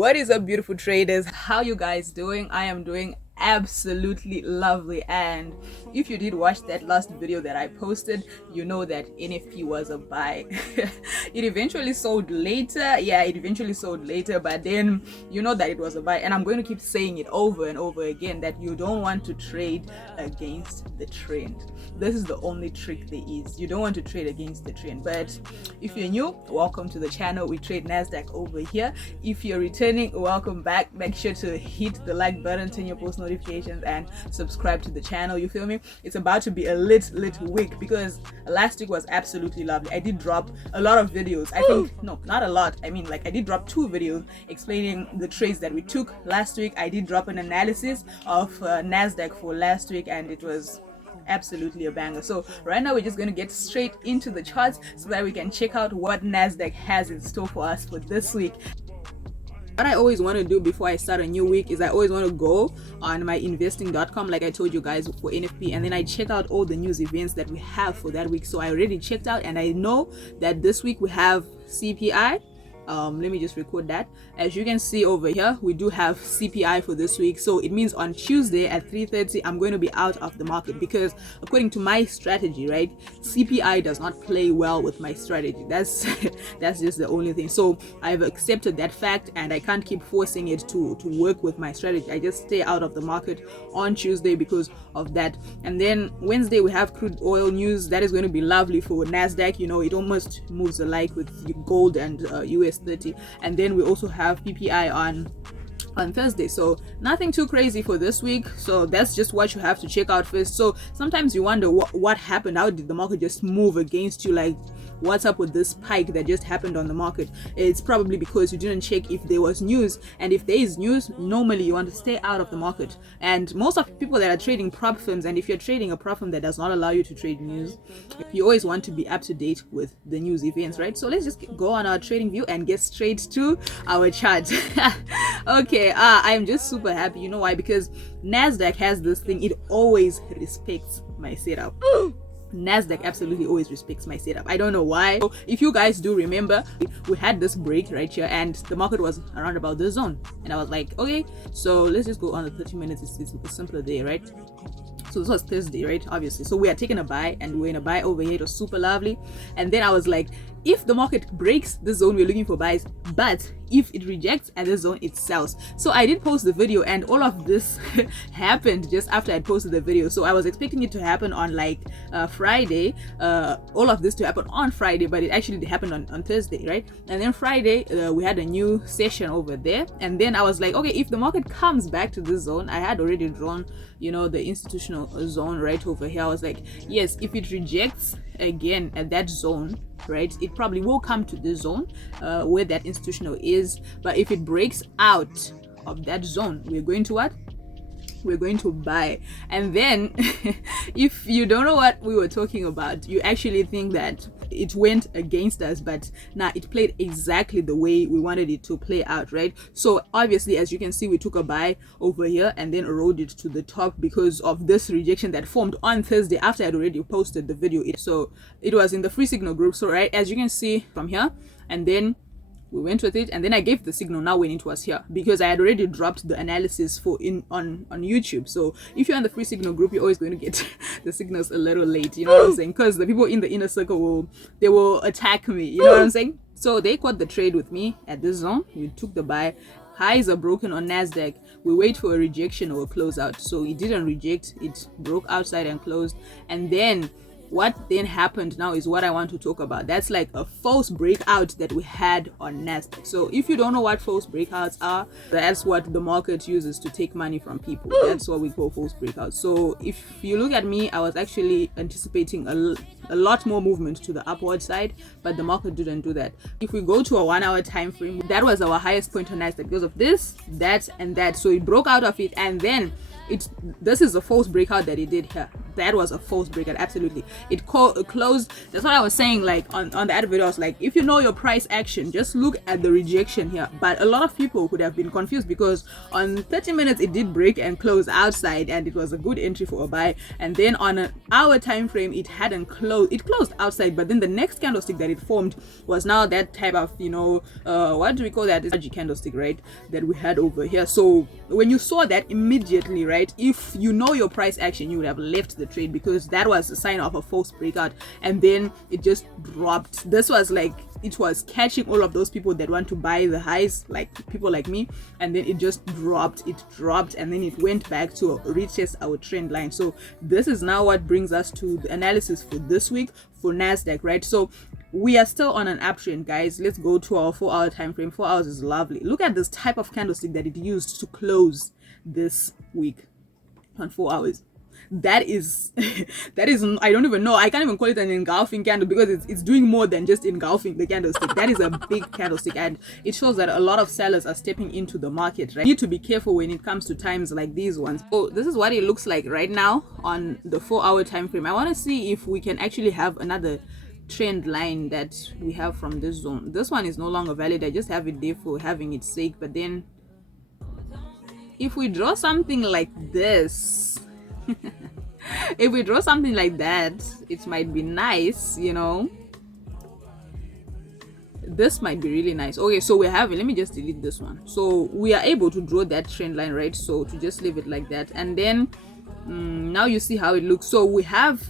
What is up, beautiful traders? How you guys doing? I am doing absolutely lovely, and if you did watch that last video that I posted, you know that NFP was a buy. It eventually sold later. It eventually sold later, but then you know that it was a buy, and I'm going to keep saying it over and over again that you don't want to trade against the trend. This is the only trick there is. You don't want to trade against the trend. But if you're new, welcome to the channel. We trade Nasdaq over here. If you're returning, welcome back. Make sure to hit the like button, turn your post notifications, and subscribe to the channel. You feel me? It's about to be a lit week because last week was absolutely lovely. I did drop a lot of videos. I think no, not a lot. I mean, like, I did drop 2 videos explaining the trades that we took last week. I did drop an analysis of Nasdaq for last week, and it was absolutely a banger. So right now we're just going to get straight into the charts so that we can check out what Nasdaq has in store for us for this week. What I always want to do before I start a new week is I always want to go on my investing.com, like I told you guys, for NFP, and then I check out all the news events that we have for that week. So I already checked out, and I know that this week we have CPI. Let me just record that. As you can see over here, we do have CPI for this week, so it means on Tuesday at 3:30 I'm going to be out of the market, because according to my strategy, right, CPI does not play well with my strategy. That's just the only thing. So I've accepted that fact, and I can't keep forcing it to work with my strategy. I just stay out of the market on Tuesday because of that. And then Wednesday we have crude oil news. That is going to be lovely for Nasdaq. You know, it almost moves alike with gold and US 30. And then we also have PPI on Thursday. So nothing too crazy for this week. So that's just what you have to check out first. So sometimes you wonder what happened. How did the market just move against you? Like, what's up with this spike that just happened on the market? It's probably because you didn't check if there was news, and if there is news, normally you want to stay out of the market. And most of the people that are trading prop firms, and if you're trading a prop firm that does not allow you to trade news, you always want to be up to date with the news events, right? So let's just go on our trading view and get straight to our chart. Okay, I'm just super happy. You know why? Because Nasdaq has this thing. It always respects my setup. Nasdaq absolutely always respects my setup. I don't know why. So if you guys do remember, we had this break right here, and the market was around about this zone, and I was like, okay, so let's just go on the 30 minutes. It's a simpler day, right? So this was Thursday, right? Obviously. So we are taking a buy, and we're in a buy over here. It was super lovely. And then I was like, if the market breaks this zone, we're looking for buys, but if it rejects at this zone, it sells. So I did post the video, and all of this happened just after I posted the video. So I was expecting it to happen on like Friday, all of this to happen on Friday, but it actually happened on Thursday, right? And then Friday we had a new session over there, and then I was like, okay, if the market comes back to this zone, I had already drawn, you know, the institutional zone right over here. I was like, yes, if it rejects again at that zone, right, it probably will come to this zone where that institutional is. But if it breaks out of that zone, we're going to what? We're going to buy. And then if you don't know what we were talking about, you actually think that it went against us, but nah, it played exactly the way we wanted it to play out, right? So obviously, as you can see, we took a buy over here and then rode it to the top because of this rejection that formed on Thursday after I'd already posted the video. So it was in the free signal group. So right, as you can see from here, and then we went with it, and then I gave the signal now when it was here, because I had already dropped the analysis on YouTube. So if you're in the free signal group, you're always going to get the signals a little late, you know what I'm saying? Because the people in the inner circle will attack me, you know what I'm saying? So they caught the trade with me at this zone. We took the buy. Highs are broken on Nasdaq. We wait for a rejection or a closeout. So it didn't reject, it broke outside and closed. And then what then happened now is what I want to talk about. That's like a false breakout that we had on Nasdaq. So if you don't know what false breakouts are, that's what the market uses to take money from people. That's what we call false breakouts. So if you look at me, I was actually anticipating a lot more movement to the upward side, but the market didn't do that. If we go to a 1 hour time frame, that was our highest point on Nasdaq because of this, that, and that. So it broke out of it, and then this is a false breakout that it did here. That was a false breakout, absolutely. It closed. That's what I was saying, like on that video. I was like, if you know your price action, just look at the rejection here. But a lot of people could have been confused because on 30 minutes it did break and close outside, and it was a good entry for a buy. And then on an hour time frame, it hadn't closed. It closed outside, but then the next candlestick that it formed was now that type of, you know, what do we call that? It's a candlestick, right? That we had over here. So when you saw that immediately, right, if you know your price action, you would have left the trade because that was a sign of a false breakout, and then it just dropped. This was like, it was catching all of those people that want to buy the highs, like people like me, and then it just dropped. It dropped and then it went back to retest our trend line. So this is now what brings us to the analysis for this week for Nasdaq, right? So we are still on an uptrend, guys. Let's go to our 4-hour time frame. 4 hours is lovely. Look at this type of candlestick that it used to close this week on 4 hours. That is that is, I don't even know, I can't even call it an engulfing candle because it's doing more than just engulfing the candlestick. That is a big candlestick, and it shows that a lot of sellers are stepping into the market, right? You need to be careful when it comes to times like these ones. So this is what it looks like right now on the 4-hour time frame. I want to see if we can actually have another trend line that we have from this zone. This one is no longer valid. I just have it there for having its sake. But then if we draw something like this, if we draw something like that, it might be nice, you know. This might be really nice. Okay, so we have it. Let me just delete this one. So we are able to draw that trend line, right? So to just leave it like that, and then now you see how it looks. So we have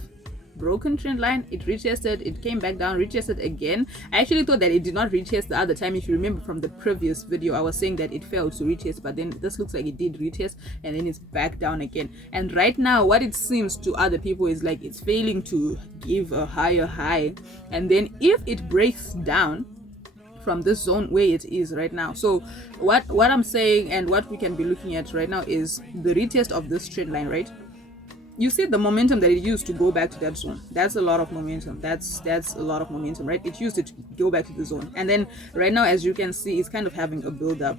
broken trend line, it retested, it came back down, retested again. I actually thought that it did not retest the other time. If you remember from the previous video, I was saying that it failed to retest, but then this looks like it did retest, and then it's back down again. And right now what it seems to other people is like it's failing to give a higher high, and then if it breaks down from this zone where it is right now. So what I'm saying and what we can be looking at right now is the retest of this trend line, right? You see the momentum that it used to go back to that zone. That's a lot of momentum. That's a lot of momentum, right? It used it to go back to the zone, and then right now, as you can see, it's kind of having a build up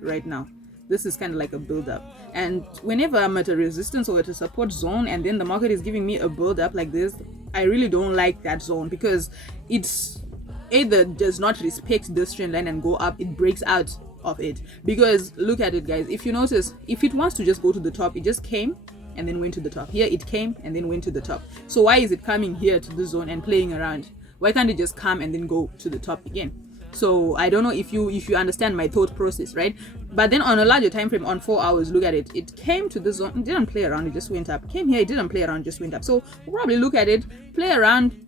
right now. This is kind of like a build up, and whenever I'm at a resistance or at a support zone and then the market is giving me a build up like this, I really don't like that zone because it's either does not respect this trend line and go up, it breaks out of it. Because look at it, guys, if you notice, if it wants to just go to the top, it just came and then went to the top. Here it came and then went to the top. So why is it coming here to the zone and playing around? Why can't it just come and then go to the top again? So I don't know if you understand my thought process, right? But then on a larger time frame, on 4 hours, look at it. It came to the zone, it didn't play around, it just went up. Came here, it didn't play around, just went up. So we'll probably look at it, play around,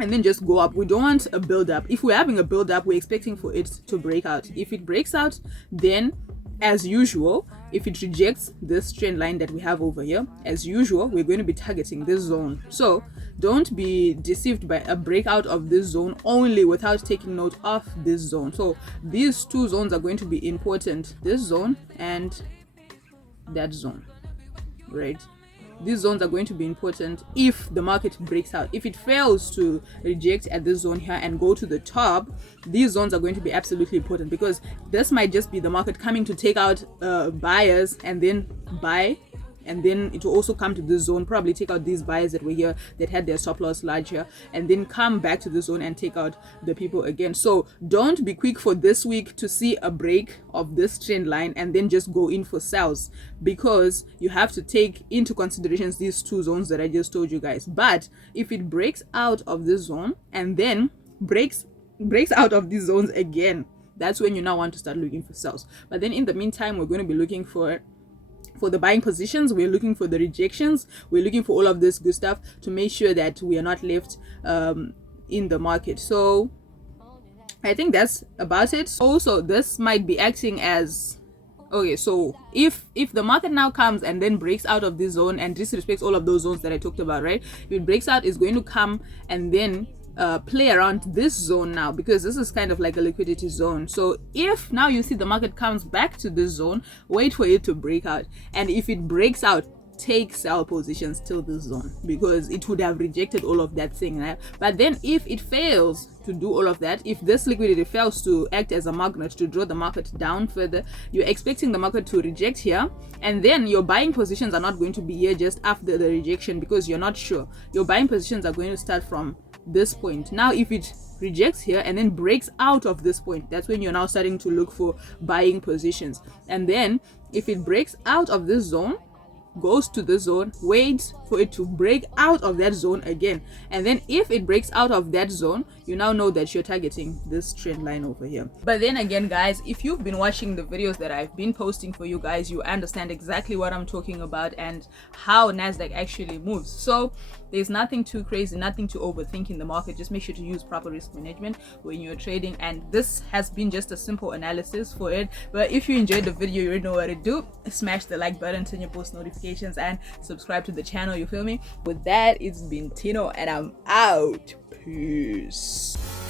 and then just go up. We don't want a build up. If we're having a build up, we're expecting for it to break out. If it breaks out, then as usual, if it rejects this trend line that we have over here, as usual, we're going to be targeting this zone. So don't be deceived by a breakout of this zone only without taking note of this zone. So these two zones are going to be important, this zone and that zone, right? These zones are going to be important if the market breaks out. If it fails to reject at this zone here and go to the top, these zones are going to be absolutely important, because this might just be the market coming to take out buyers and then buy, and then it will also come to this zone, probably take out these buyers that were here that had their stop loss larger, and then come back to the zone and take out the people again. So don't be quick for this week to see a break of this trend line and then just go in for sells, because you have to take into considerations these two zones that I just told you guys. But if it breaks out of this zone and then breaks out of these zones again, that's when you now want to start looking for sells. But then in the meantime, we're going to be looking for the buying positions, we're looking for the rejections, we're looking for all of this good stuff to make sure that we are not left in the market. So I think that's about it. Also, this might be acting as, okay, so if the market now comes and then breaks out of this zone and disrespects all of those zones that I talked about, right? If it breaks out, it's going to come and then play around this zone now, because this is kind of like a liquidity zone. So if now you see the market comes back to this zone, wait for it to break out, and if it breaks out, take sell positions till this zone, because it would have rejected all of that thing, right? But then if it fails to do all of that, if this liquidity fails to act as a magnet to draw the market down further, you're expecting the market to reject here, and then your buying positions are not going to be here just after the rejection, because you're not sure. Your buying positions are going to start from this point. Now if it rejects here and then breaks out of this point, that's when you're now starting to look for buying positions. And then if it breaks out of this zone, goes to the zone, waits for it to break out of that zone again, and then if it breaks out of that zone, you now know that you're targeting this trend line over here. But then again, guys, if you've been watching the videos that I've been posting for you guys, you understand exactly what I'm talking about and how Nasdaq actually moves. So there's nothing too crazy, nothing to overthink in the market. Just make sure to use proper risk management when you're trading, and this has been just a simple analysis for it. But if you enjoyed the video, you already know what to do. Smash the like button, turn your post notifications, and subscribe to the channel. You feel me? With that, it's been Tino, and I'm out. Peace.